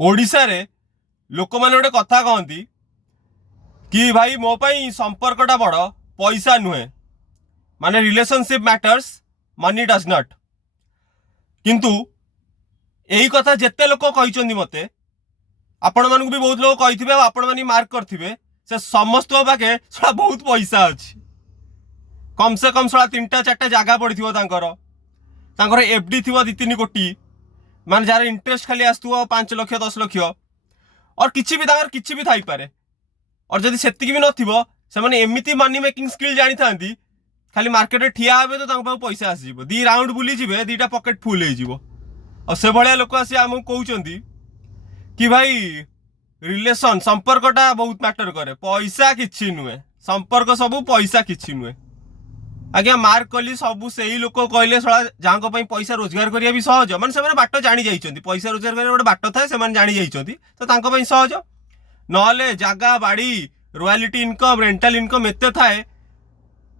ओडिशा रे लोक मैंने गोटे कथा कहती कि भाई मो पाई संपर्कटा बड़ पैसा नुहे माने relationship matters money does not. किंतु यही कथा जिते लोक कही मते आपण मानक भी बहुत लोग कही आपण मैंने मार्क करथिबे से समस्त पाखे सला बहुत पैसा अच्छी कम से कम सला 3-4टा जगह पड़थिबो तांकर एफडी थी 2-3 कोटी माने जार इंटरेस्ट खाली आसुव 5 लाख 10 लाख और किसी भी किसी भी थाई पारे। और जदि सेतिक भी नथिबो से माने एमिति मनी मेकिंग स्किल जानी थांती खाली मार्केट रे ठिया हेबे तो तांको पैसा आसी जिवो 2 राउंड बुली जिवे 2टा पॉकेट फुल हे जिवो। और से भलिया लोक आसी हमहु कहउचंदी कि भाई रिलेशन संपर्कटा बहुत मैटर करे पैसा किछि नुहे संपर्क सब पैसा किछि नुहे। आज्ञा मार्क कली सब से ही लोक कहले जहाँ पैसा रोजगार करिया भी सहज माने से बाट जानी जाइछंती पैसा रोजगार करिया गोटे बाट थाए से जानी जाइछंती तो तांको पई सहज नहले जागा बाड़ी रॉयल्टी इनकम रेंटल इनकम एते थाए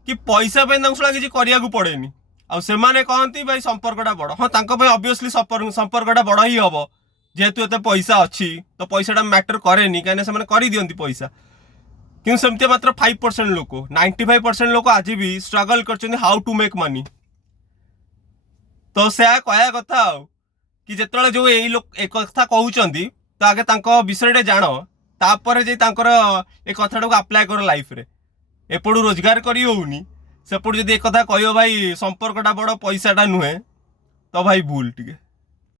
कि पैसा पे तांको किछि करिया को पड़ेनी। आ से माने कहंती भाई संपर्कटा बड़ हाँ तांको पई ऑब्वियसली संपर्कटा बड़ ही हबो जेहेतु एते पैसा अच्छी तो पैसाटा मैटर करेनी कहीं से कर दियंती पैसा। क्यों सेमती मात्र 5% लोक 95% लोक आज भी स्ट्रगल कर हाउ टू मेक मनी। तो से कहया कथा कि जिते जो यही लोक एक कथा कहते तो आगे तांको विषय जान तापर जे तांकर एक कथाटा को अप्लाई कर लाइफ रे एपड़ू रोजगार करी होउनी सेपड़ू जदि एक कथा कहियो भाई संपर्कटा बड़ पैसाटा नुहे तो भाई भूल टिके।